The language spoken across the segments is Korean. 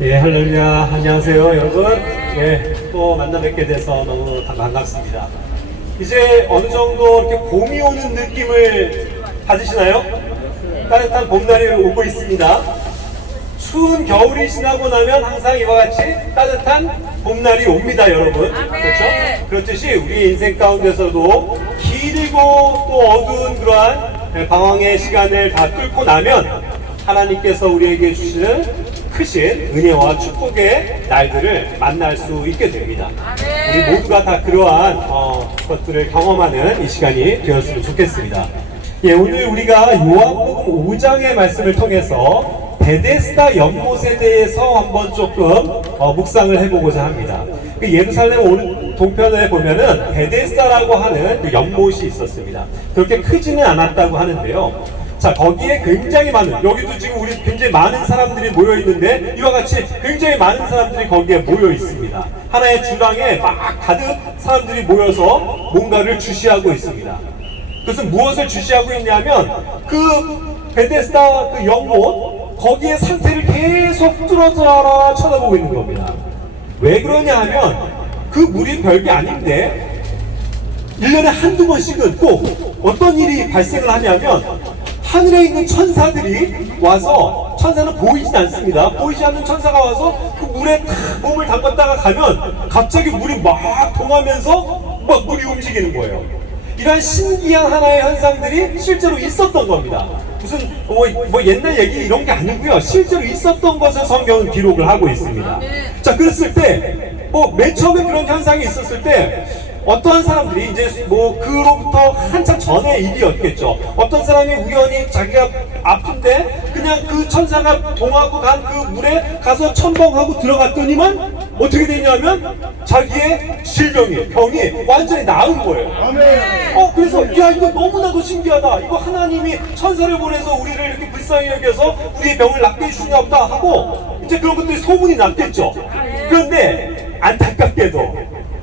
예, 할렐루야. 안녕하세요, 여러분. 예, 또 만나 뵙게 돼서 너무 반갑습니다. 이제 어느 정도 이렇게 봄이 오는 느낌을 받으시나요? 따뜻한 봄날이 오고 있습니다. 추운 겨울이 지나고 나면 항상 이와 같이 따뜻한 봄날이 옵니다, 여러분. 그렇죠? 그렇듯이 우리 인생 가운데서도 길고 또 어두운 그러한 방황의 시간을 다 뚫고 나면 하나님께서 우리에게 주시는 크신 은혜와 축복의 날들을 만날 수 있게 됩니다. 우리 모두가 다 그러한 것들을 경험하는 이 시간이 되었으면 좋겠습니다. 예, 오늘 우리가 요한복음 5장의 말씀을 통해서 베데스다 연못에 대해서 한번 조금 묵상을 해보고자 합니다. 그 예루살렘 오른 동편에 보면은 베데스다라고 하는 그 연못이 있었습니다. 그렇게 크지는 않았다고 하는데요. 자, 거기에 굉장히 많은, 여기도 지금 우리 굉장히 많은 사람들이 모여 있는데 이와 같이 굉장히 많은 사람들이 거기에 모여 있습니다. 하나의 주랑에 막 가득 사람들이 모여서 뭔가를 주시하고 있습니다. 그것은 무엇을 주시하고 있냐면 그 베데스다 그 연못 거기에 상태를 계속 뚫어져라 쳐다보고 있는 겁니다. 왜 그러냐 하면 그 물이 별게 아닌데 1년에 한두 번씩은 꼭 어떤 일이 발생을 하냐면 하늘에 있는 천사들이 와서, 천사는 보이진 않습니다. 보이지 않는 천사가 와서 그 물에 탁 몸을 담갔다가 가면 갑자기 물이 막 동하면서 막 물이 움직이는 거예요. 이러한 신기한 하나의 현상들이 실제로 있었던 겁니다. 무슨 뭐 옛날 얘기 이런 게 아니고요. 실제로 있었던 것을 성경은 기록을 하고 있습니다. 자, 그랬을 때 맨 처음에 그런 현상이 있었을 때 어떠한 사람들이 이제 그로부터 한참 전의 일이었겠죠. 어떤 사람이 우연히 자기가 아픈데 그냥 그 천사가 동하고 간 그 물에 가서 첨벙하고 들어갔더니만 어떻게 되냐면 자기의 병이 완전히 나은 거예요. 그래서 야, 이거 너무나도 신기하다. 이거 하나님이 천사를 보내서 우리를 이렇게 불쌍히 여겨서 우리의 병을 낫게 해주시나 보다 하고 이제 그런 것들이 소문이 났겠죠. 그런데 안타깝게도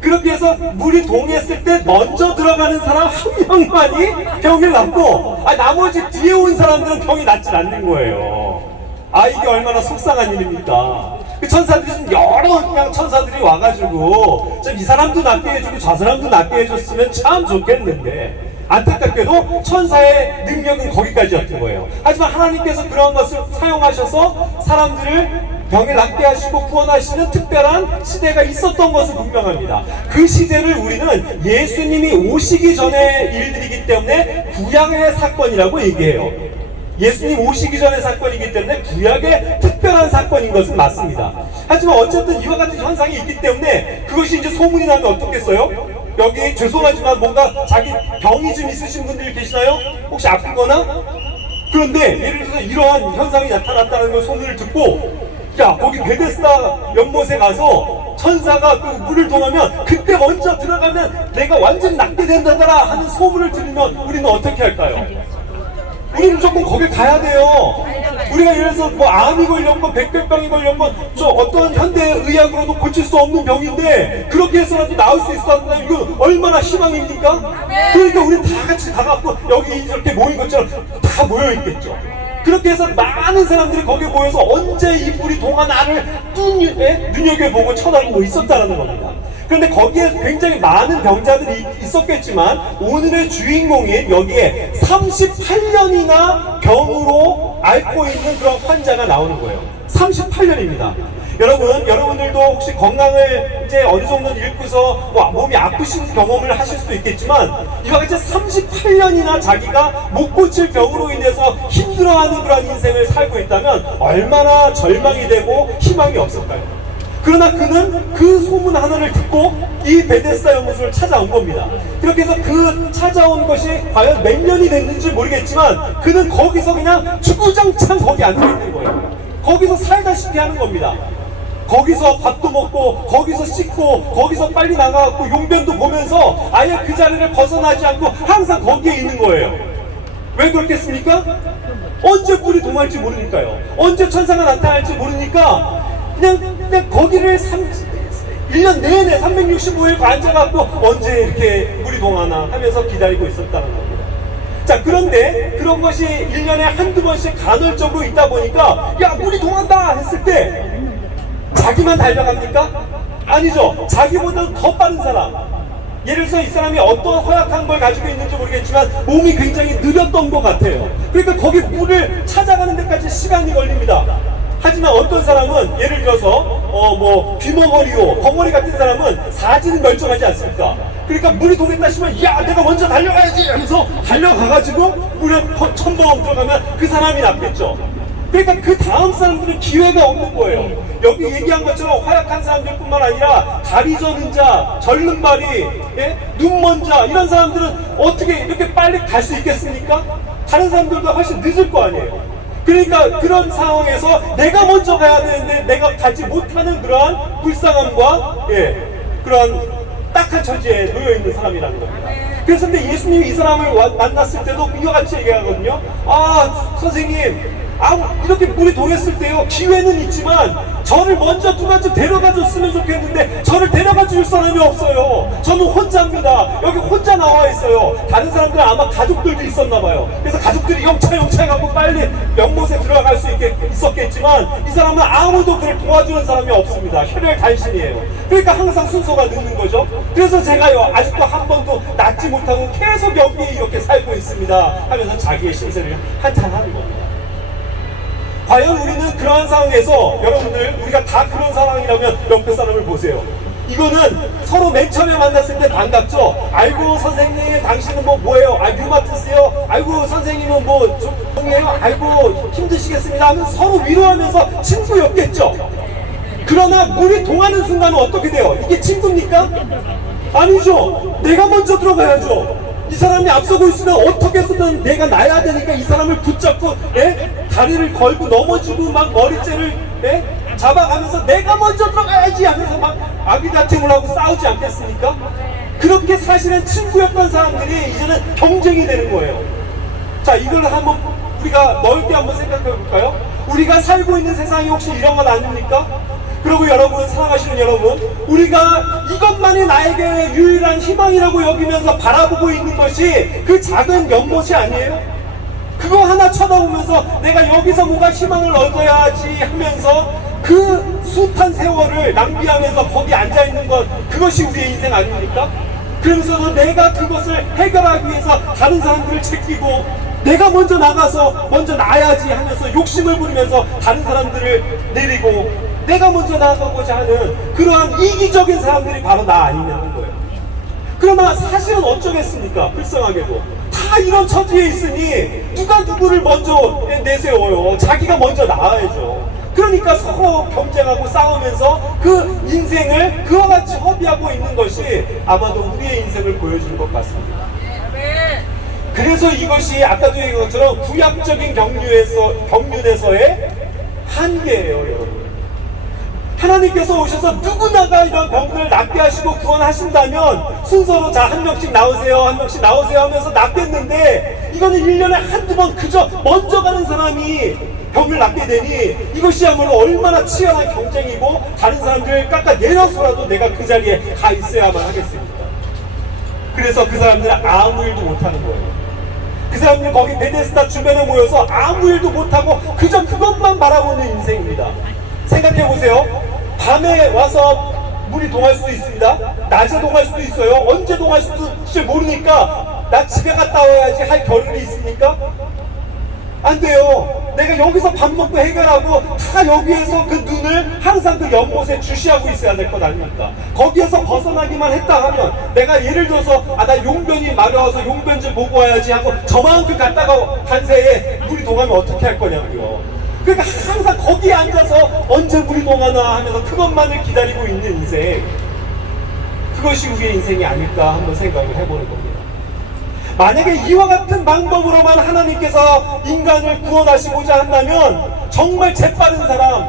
그렇게 해서 물이 동했을 때 먼저 들어가는 사람 한 명만이 병을 낫고 나머지 뒤에 온 사람들은 병이 낫질 않는 거예요. 이게 얼마나 속상한 일입니까? 그 천사들이 좀 여러 그냥 천사들이 와가지고 좀 이 사람도 낫게 해주고 저 사람도 낫게 해줬으면 참 좋겠는데 안타깝게도 천사의 능력은 거기까지였던 거예요. 하지만 하나님께서 그런 것을 사용하셔서 사람들을 병을 낫게 하시고 구원하시는 특별한 시대가 있었던 것은 분명합니다. 그 시대를 우리는 예수님이 오시기 전의 일들이기 때문에 구약의 사건이라고 얘기해요. 예수님 오시기 전의 사건이기 때문에 구약의 특별한 사건인 것은 맞습니다. 하지만 어쨌든 이와 같은 현상이 있기 때문에 그것이 이제 소문이 나면 어떻겠어요? 여기 죄송하지만 뭔가 자기 병이 좀 있으신 분들이 계시나요? 혹시 아프거나? 그런데 예를 들어서 이러한 현상이 나타났다는 걸 소문을 듣고 야, 거기 베데스다 연못에 가서 천사가 그 물을 동하면 그때 먼저 들어가면 내가 완전히 낫게 된다더라 하는 소문을 들으면 우리는 어떻게 할까요? 우리는 무조건 거기 가야 돼요. 우리가 예를 들어서 암이 걸렸건 백혈병이 걸렸건 저 어떤 현대의학으로도 고칠 수 없는 병인데 그렇게 해서라도 나을 수 있었다면 이거 얼마나 희망입니까? 그러니까 우리는 다 같이 가갖고 여기 이렇게 모인 것처럼 다 모여있겠죠. 그렇게 해서 많은 사람들이 거기에 모여서 언제 이 물이 동하나를 눈여겨보고 쳐다보고 있었다는 겁니다. 그런데 거기에 굉장히 많은 병자들이 있었겠지만 오늘의 주인공인 여기에 38년이나 병으로 앓고 있는 그런 환자가 나오는 거예요. 38년입니다. 여러분들도 혹시 건강을 이제 어느 정도 읽고서 몸이 아프신 경험을 하실 수도 있겠지만 이와 같이 38년이나 자기가 못 고칠 병으로 인해서 힘들어하는 그런 인생을 살고 있다면 얼마나 절망이 되고 희망이 없을까요? 그러나 그는 그 소문 하나를 듣고 이 베데스다 연못을 찾아온 겁니다. 그렇게 해서 그 찾아온 것이 과연 몇 년이 됐는지 모르겠지만 그는 거기서 그냥 주구장창 거기 앉아있는 거예요. 거기서 살다시피 하는 겁니다. 거기서 밥도 먹고 거기서 씻고 거기서 빨리 나가고 용변도 보면서 아예 그 자리를 벗어나지 않고 항상 거기에 있는 거예요. 왜 그렇겠습니까? 언제 물이 동할지 모르니까요. 언제 천사가 나타날지 모르니까 그냥 거기를 1년 내내 365일 앉아갖고 언제 이렇게 물이 동하나 하면서 기다리고 있었다는 겁니다. 자, 그런데 그런 것이 1년에 한두 번씩 간헐적으로 있다 보니까 야, 물이 동한다 했을 때 자기만 달려갑니까? 아니죠. 자기보다 더 빠른 사람. 예를 들어서 이 사람이 어떤 허약한 걸 가지고 있는지 모르겠지만 몸이 굉장히 느렸던 것 같아요. 그러니까 거기 물을 찾아가는 데까지 시간이 걸립니다. 하지만 어떤 사람은 예를 들어서 귀머거리요 벙어리 같은 사람은 사지는 멀쩡하지 않습니까? 그러니까 물이 도겠다 싶으면 야 내가 먼저 달려가야지 하면서 달려가가지고 물에 첨벙 들어가면 그 사람이 낫겠죠. 그러니까 그 다음 사람들은 기회가 없는 거예요. 여기 얘기한 것처럼 허약한 사람들뿐만 아니라 다리 저는 자, 절름발이, 예? 눈먼 자 이런 사람들은 어떻게 이렇게 빨리 갈 수 있겠습니까? 다른 사람들도 훨씬 늦을 거 아니에요. 그러니까 그런 상황에서 내가 먼저 가야 되는데 내가 가지 못하는 그러한 불쌍함과 그러한 딱한 처지에 놓여 있는 사람이라는 겁니다. 그래서 근데 예수님이 이 사람을 만났을 때도 이와 같이 얘기하거든요. 아 선생님, 이렇게 물이 동했을 때요 기회는 있지만 저를 먼저 누가 좀 데려가 줬으면 좋겠는데 저를 데려가 줄 사람이 없어요. 저는 혼자입니다. 여기 혼자 나와 있어요. 다른 사람들은 아마 가족들도 있었나 봐요. 그래서 가족들이 영차 해갖고 빨리 연못에 들어갈 수 있었겠지만 이 사람은 아무도 그를 도와주는 사람이 없습니다. 혈혈단신이에요. 그러니까 항상 순서가 늦는 거죠. 그래서 제가요 아직도 한 번도 낫지 못하고 계속 여기에 이렇게 살고 있습니다 하면서 자기의 신세를 한탄하는 겁니다. 과연 우리는 그러한 상황에서 여러분들 우리가 다 그런 상황이라면 옆에 사람을 보세요. 이거는 서로 맨 처음에 만났을 때 반갑죠. 아이고 선생님 당신은 뭐예요? 류마티스요? 아이고 선생님은 종이에요? 아이고 힘드시겠습니다 하면 서로 위로하면서 친구였겠죠. 그러나 물이 동하는 순간은 어떻게 돼요? 이게 친구입니까? 아니죠. 내가 먼저 들어가야죠. 이 사람이 앞서고 있으면 어떻게 해서든 내가 나야 되니까 이 사람을 붙잡고 다리를 걸고 넘어지고 막 머리째를 잡아가면서 내가 먼저 들어가야지 하면서 막 아비다툼을 하고 싸우지 않겠습니까? 그렇게 사실은 친구였던 사람들이 이제는 경쟁이 되는 거예요. 자, 이걸 한번 우리가 넓게 한번 생각해 볼까요? 우리가 살고 있는 세상이 혹시 이런 건 아닙니까? 그리고 여러분, 사랑하시는 여러분, 우리가 이것만이 나에게 유일한 희망이라고 여기면서 바라보고 있는 것이 그 작은 연못이 아니에요? 그거 하나 쳐다보면서 내가 여기서 뭔가 희망을 얻어야지 하면서 그 숱한 세월을 낭비하면서 거기 앉아있는 것, 그것이 우리의 인생 아닙니까? 그러면서도 내가 그것을 해결하기 위해서 다른 사람들을 챙기고 내가 먼저 나가서 먼저 나야지 하면서 욕심을 부리면서 다른 사람들을 내리고 내가 먼저 나가고자 하는 그러한 이기적인 사람들이 바로 나 아니냐는 거예요. 그러나 사실은 어쩌겠습니까? 불쌍하게도 다 이런 처지에 있으니 누가 누구를 먼저 내세워요. 자기가 먼저 나와야죠. 그러니까 서로 경쟁하고 싸우면서 그 인생을 그와 같이 허비하고 있는 것이 아마도 우리의 인생을 보여주는 것 같습니다. 그래서 이것이 아까도 얘기한 것처럼 구약적인 경륜에서의 한계예요, 여러분. 하나님께서 오셔서 누구나가 이런 병들을 낫게 하시고 구원하신다면 순서로 자, 한 명씩 나오세요, 한 명씩 나오세요 하면서 낫겠는데 이거는 1년에 한두 번 그저 먼저 가는 사람이 병을 낫게 되니 이것이야말로 얼마나 치열한 경쟁이고 다른 사람들을 깎아내려서라도 내가 그 자리에 가 있어야만 하겠습니다. 그래서 그 사람들은 아무 일도 못하는 거예요. 그 사람들이 거기 베데스다 주변에 모여서 아무 일도 못하고 그저 그것만 바라보는 인생입니다. 생각해보세요. 밤에 와서 물이 동할 수도 있습니다. 낮에 동할 수도 있어요. 언제 동할 수도 모르니까 나 집에 갔다 와야지 할 겨를이 있습니까? 안 돼요. 내가 여기서 밥 먹고 해결하고 다 여기에서 그 눈을 항상 그 연못에 주시하고 있어야 될 것 아닙니까? 거기에서 벗어나기만 했다 하면 내가 예를 들어서 나 용변이 마려워서 용변 좀 보고 와야지 하고 저만큼 갔다가 간새에 물이 동하면 어떻게 할 거냐고요. 그러니까 항상 거기에 앉아서 언제 물이 동하나 하면서 그것만을 기다리고 있는 인생, 그것이 우리의 인생이 아닐까 한번 생각을 해보는 겁니다. 만약에 이와 같은 방법으로만 하나님께서 인간을 구원하시고자 한다면 정말 재빠른 사람,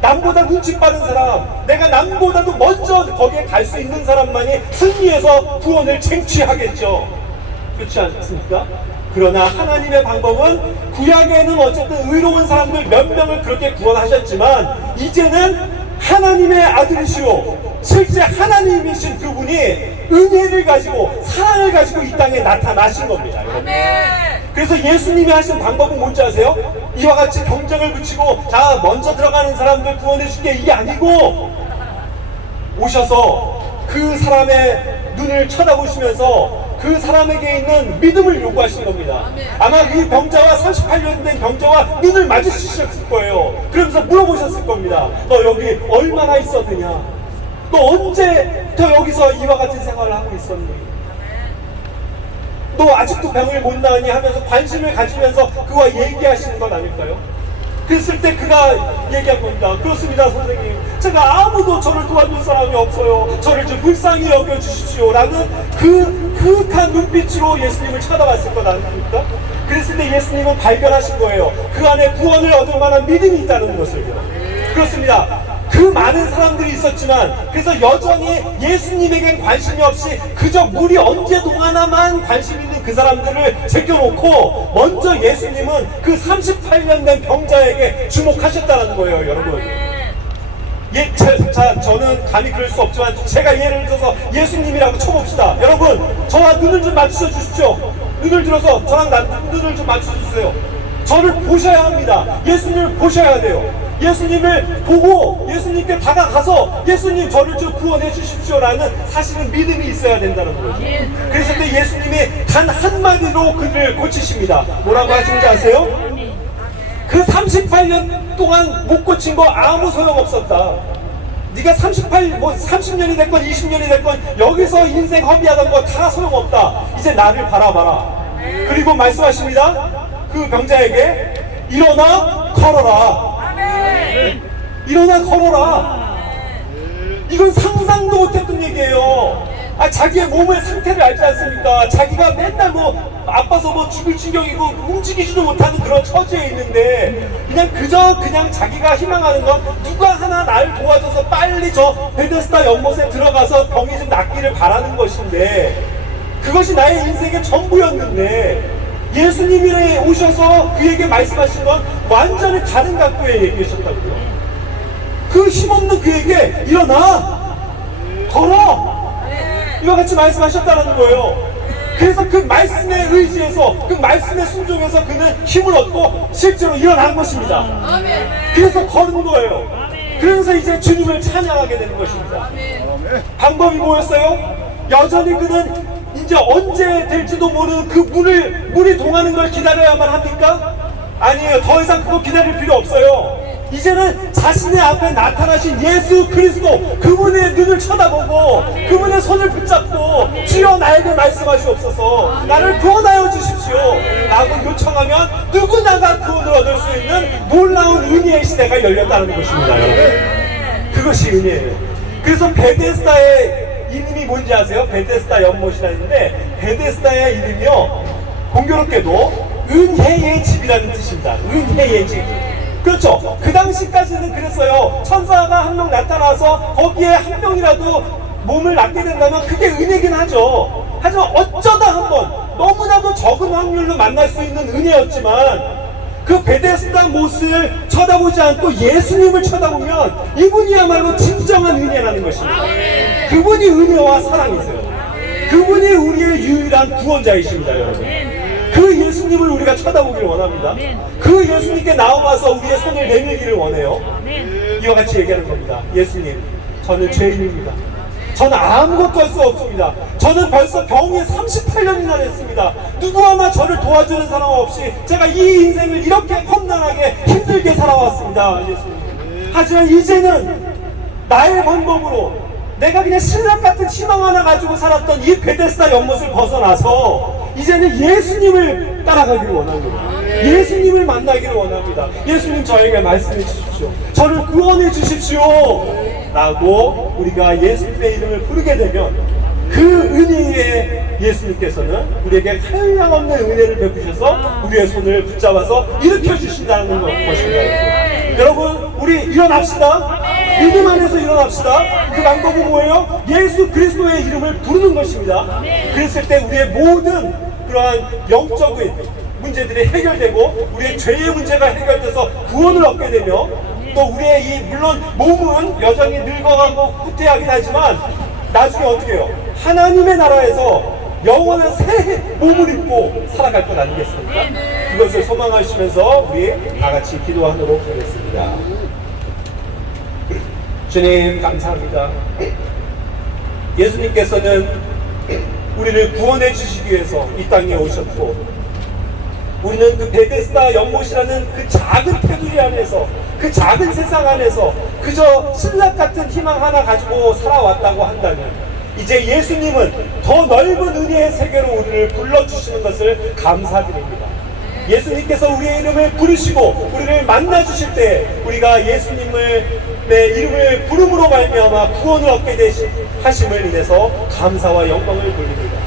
남보다 눈치 빠른 사람, 내가 남보다도 먼저 거기에 갈 수 있는 사람만이 승리해서 구원을 쟁취하겠죠. 그렇지 않습니까? 그러나 하나님의 방법은 구약에는 어쨌든 의로운 사람들 몇 명을 그렇게 구원하셨지만 이제는 하나님의 아들이시오 실제 하나님이신 그분이 은혜를 가지고 사랑을 가지고 이 땅에 나타나신 겁니다. 그래서 예수님이 하신 방법은 뭔지 아세요? 이와 같이 경쟁을 붙이고 자 먼저 들어가는 사람들 구원해 줄게 이게 아니고 오셔서 그 사람의 눈을 쳐다보시면서 그 사람에게 있는 믿음을 요구하시는 겁니다. 아마 이 병자와 38년 된 병자와 눈을 마주치셨을 거예요. 그러면서 물어보셨을 겁니다. 너 여기 얼마나 있었느냐? 너 언제부터 여기서 이와 같은 생활을 하고 있었니? 너 아직도 병을 못 나으니 하면서 관심을 가지면서 그와 얘기하시는 건 아닐까요? 그랬을 때 그가 얘기한 겁니다. 그렇습니다 선생님, 제가 아무도 저를 도와줄 사람이 없어요. 저를 좀 불쌍히 여겨주십시오 라는 그 그윽한 눈빛으로 예수님을 쳐다봤을 것 아닙니까? 그랬을 때 예수님은 발견하신 거예요. 그 안에 구원을 얻을 만한 믿음이 있다는 것을요. 그렇습니다. 그 많은 사람들이 있었지만 그래서 여전히 예수님에겐 관심이 없이 그저 물이 언제 동하나만 관심 있는 그 사람들을 제껴놓고 먼저 예수님은 그 38년 된 병자에게 주목하셨다는 거예요. 여러분, 저는 감히 그럴 수 없지만 제가 예를 들어서 예수님이라고 쳐봅시다. 여러분, 저와 눈을 좀 맞추어 주십시오. 눈을 들어서 저랑 눈을 좀 맞추어 주세요. 저를 보셔야 합니다. 예수님을 보셔야 돼요. 예수님을 보고 예수님께 다가가서 예수님 저를 좀 구원해 주십시오라는 사실은 믿음이 있어야 된다는 거죠. 그랬을 때 예수님이 단 한마디로 그를 고치십니다. 뭐라고 하시는지 아세요? 그 38년 동안 못 고친 거 아무 소용없었다. 네가 30년이 됐건 20년이 됐건 여기서 인생 허비하던 거 다 소용없다. 이제 나를 바라봐라. 그리고 말씀하십니다. 그 병자에게 일어나 걸어라. 일어나 걸어라. 이건 상상도 못했던 얘기예요. 자기의 몸의 상태를 알지 않습니까? 자기가 맨날 아파서 죽을 지경이고 움직이지도 못하는 그런 처지에 있는데 그냥 자기가 희망하는 건 누가 하나 나를 도와줘서 빨리 저 베데스다 연못에 들어가서 병이 좀 낫기를 바라는 것인데 그것이 나의 인생의 전부였는데 예수님이 오셔서 그에게 말씀하신 건 완전히 다른 각도의 얘기하셨다고요. 그 힘없는 그에게 일어나 걸어 이와 같이 말씀하셨다는 거예요. 그래서 그 말씀에 의지해서 그 말씀에 순종해서 그는 힘을 얻고 실제로 일어난 것입니다. 그래서 걸은 거예요. 그래서 이제 주님을 찬양하게 되는 것입니다. 방법이 뭐였어요? 여전히 그는 이제 언제 될지도 모르는 그 물이 동하는 걸 기다려야만 합니까? 아니에요. 더 이상 그거 기다릴 필요 없어요. 이제는 자신의 앞에 나타나신 예수 그리스도 그분의 눈을 쳐다보고 그분의 손을 붙잡고 주여 나에게 말씀하시옵소서 나를 구원하여 주십시오 라고 요청하면 누구나가 구원을 얻을 수 있는 놀라운 은혜의 시대가 열렸다는 것입니다. 여러분, 그것이 은혜예요. 그래서 베데스다의 이름이 뭔지 아세요? 베데스다 연못이라 했는데 베데스다의 이름이요 공교롭게도 은혜의 집이라는 뜻입니다. 은혜의 집. 그렇죠. 그 당시까지는 그랬어요. 천사가 한 명 나타나서 거기에 한 명이라도 몸을 낫게 된다면 그게 은혜긴 하죠. 하지만 어쩌다 한번 너무나도 적은 확률로 만날 수 있는 은혜였지만 그 베데스다 못을 쳐다보지 않고 예수님을 쳐다보면 이분이야말로 진정한 은혜라는 것입니다. 그분이 은혜와 사랑이세요. 그분이 우리의 유일한 구원자이십니다. 여러분, 그 예수님을 우리가 쳐다보기를 원합니다. 그 예수님께 나와서 우리의 손을 내밀기를 원해요. 이와 같이 얘기하는 겁니다. 예수님, 저는 죄인입니다. 저는 아무것도 할 수 없습니다. 저는 벌써 병에 38년이나 됐습니다. 누구 하나 저를 도와주는 사람 없이 제가 이 인생을 이렇게 험난하게 힘들게 살아왔습니다. 예수님, 하지만 이제는 나의 방법으로 내가 그냥 신랑 같은 희망 하나 가지고 살았던 이 베데스다 연못을 벗어나서 이제는 예수님을 따라가기를 원합니다. 예수님을 만나기를 원합니다. 예수님, 저에게 말씀해 주십시오. 저를 구원해 주십시오 라고 우리가 예수님의 이름을 부르게 되면 그 은혜에 예수님께서는 우리에게 한량없는 은혜를 베푸셔서 우리의 손을 붙잡아서 일으켜 주신다는 것입니다. 여러분, 우리 일어납시다. 믿음 안에서 일어납시다. 그 방법은 뭐예요? 예수 그리스도의 이름을 부르는 것입니다. 그랬을 때 우리의 모든 그러한 영적인 문제들이 해결되고 우리의 죄의 문제가 해결돼서 구원을 얻게 되며 또 우리의 이 물론 몸은 여전히 늙어가고 후퇴하긴 하지만 나중에 어떻게 해요? 하나님의 나라에서 영원한 새 몸을 입고 살아갈 것 아니겠습니까? 그것을 소망하시면서 우리 다 같이 기도하도록 하겠습니다. 주님 감사합니다. 예수님께서는 우리를 구원해 주시기 위해서 이 땅에 오셨고, 우리는 그 베데스다 연못이라는 그 작은 테두리 안에서, 그 작은 세상 안에서 그저 신락 같은 희망 하나 가지고 살아왔다고 한다면, 이제 예수님은 더 넓은 은혜의 세계로 우리를 불러주시는 것을 감사드립니다. 예수님께서 우리의 이름을 부르시고 우리를 만나주실 때 우리가 예수님의 이름을 부름으로 말미암아 구원을 얻게 하심을 인해서 감사와 영광을 돌립니다.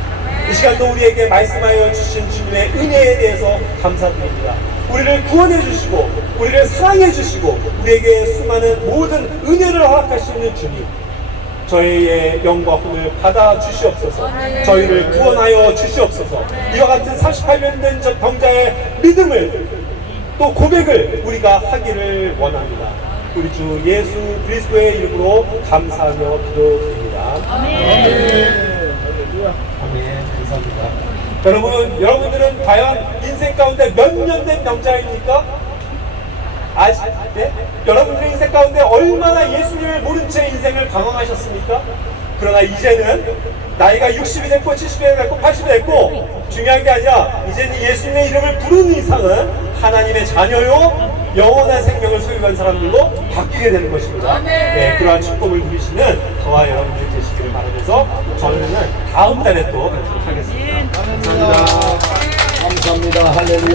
이 시간도 우리에게 말씀하여 주신 주님의 은혜에 대해서 감사드립니다. 우리를 구원해 주시고 우리를 사랑해 주시고 우리에게 수많은 모든 은혜를 허락하시는 주님, 저희의 영과 혼을 받아 주시옵소서. 저희를 구원하여 주시옵소서. 이와 같은 38년 된 저 병자의 믿음을 또 고백을 우리가 하기를 원합니다. 우리 주 예수 그리스도의 이름으로 감사하며 기도드립니다. 아멘. 감사합니다. 여러분들은 과연 인생 가운데 몇 년 된 병자입니까? 아직, 네? 여러분들의 인생 가운데 얼마나 예수님을 모른 채 인생을 방황하셨습니까? 그러나 이제는 나이가 60이 됐고 70이 됐고 80이 됐고 중요한 게 아니라 이제는 예수님의 이름을 부르는 이상은 하나님의 자녀요 영원한 생명을 소유한 사람들로 바뀌게 되는 것입니다. 네, 그러한 축복을 누리시는 저와 여러분들 되시기를 바라면서 저는 다음 달에 또 뵙도록 하겠습니다. 감사합니다. 할렐루야.